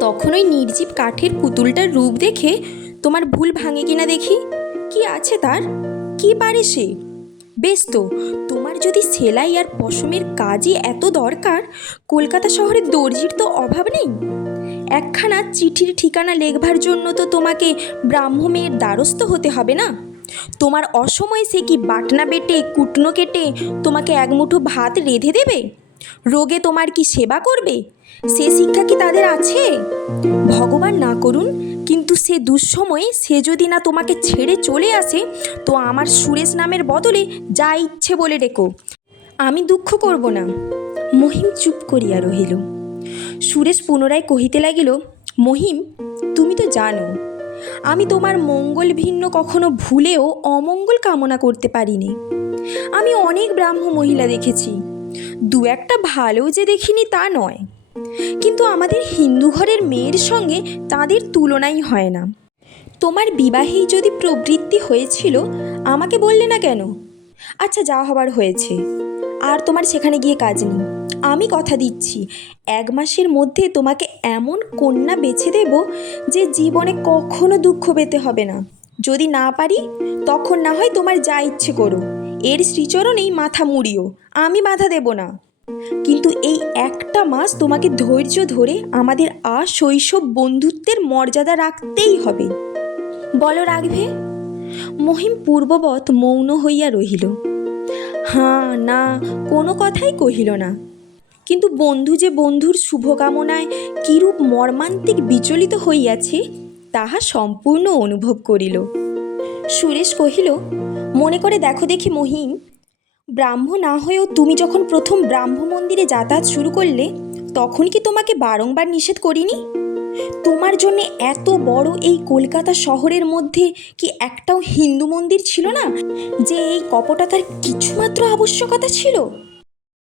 তখন ওই নির্জীব কাঠের পুতুলটার রূপ দেখে তোমার ভুল ভাঙে কিনা দেখি? কি আছে তার? কি পারে সে? বেশ তো, তোমার যদি সেলাই আর পশমের কাজই এত দরকার, কলকাতা শহরে দর্জির তো অভাব নেই? একখানা চিঠির ঠিকানা লেখবার জন্য তো তোমাকে ব্রাহ্ম মেয়ের দ্বারস্থ হতে হবে না? তোমার অসময়ে সে কি বাটনা বেটে, কুটনো কেটে তোমাকে এক মুঠো ভাত রেঁধে দেবে? রোগে তোমার কি সেবা করবে? সে শিক্ষা কি তাদের আছে? ভগবান না করুন, কিন্তু সে দুঃসময়ে সে যদি না তোমাকে ছেড়ে চলে আসে, তো আমার সুরেশ নামের বদলে যা ইচ্ছে বলে ডেকো। আমি দুঃখ করব না। মহিম চুপ করিয়া রহিল। সুরেশ পুনরায় কহিতে লাগিল, মহিম, তুমি তো জানো, আমি তোমার মঙ্গল ভিন্ন কখনো ভুলেও অমঙ্গল কামনা করতে পারিনি। আমি অনেক ব্রাহ্ম মহিলা দেখেছি দু একটা ভালো যে দেখিনি তা নয়। কিন্তু আমাদের হিন্দু ঘরের মেয়ের সঙ্গে তাদের তুলনাই হয় না। তোমার বিবাহেই যদি প্রবৃত্তি হয়েছিল, আমাকে বললে না কেন? আচ্ছা যা হবার হয়েছে। আর তোমার সেখানে গিয়ে কাজ নেই। আমি কথা দিচ্ছি, এক মাসের মধ্যে তোমাকে এমন কন্যা বেছে দেব যে জীবনে কখনো দুঃখ পেতে হবে না। যদি না পারি, তখন না হয় তোমার যা ইচ্ছে করো। এর শ্রীচরণেই মাথা মুড়িও, আমি বাধা দেব না। কিন্তু এই একটা মাস তোমাকে ধৈর্য ধরে আমাদের শৈশব বন্ধুত্বের মর্যাদা রাখতেই হবে। বলো রাখবে মহিম পূর্ববৎ মৌন হইয়া রহিল। হাঁ, না, কোনো কথাই কহিল না। কিন্তু বন্ধু যে বন্ধুর শুভকামনায় কিরূপ মর্মান্তিক বিচলিত হইয়াছে, তাহা সম্পূর্ণ অনুভব করিল। সুরেশ কহিল মনে করে দেখো দেখি মহিম ব্রাহ্ম না হয়েও তুমি যখন প্রথম ব্রাহ্ম মন্দিরে যাতায়াত শুরু করলে, তখন কি তোমাকে বারংবার নিষেধ করিনি? তোমার জন্য এত বড় এই কলকাতা শহরের মধ্যে কি একটাও হিন্দু মন্দির ছিল না, যে এই কপটাতার কিছুমাত্র আবশ্যকতা ছিল?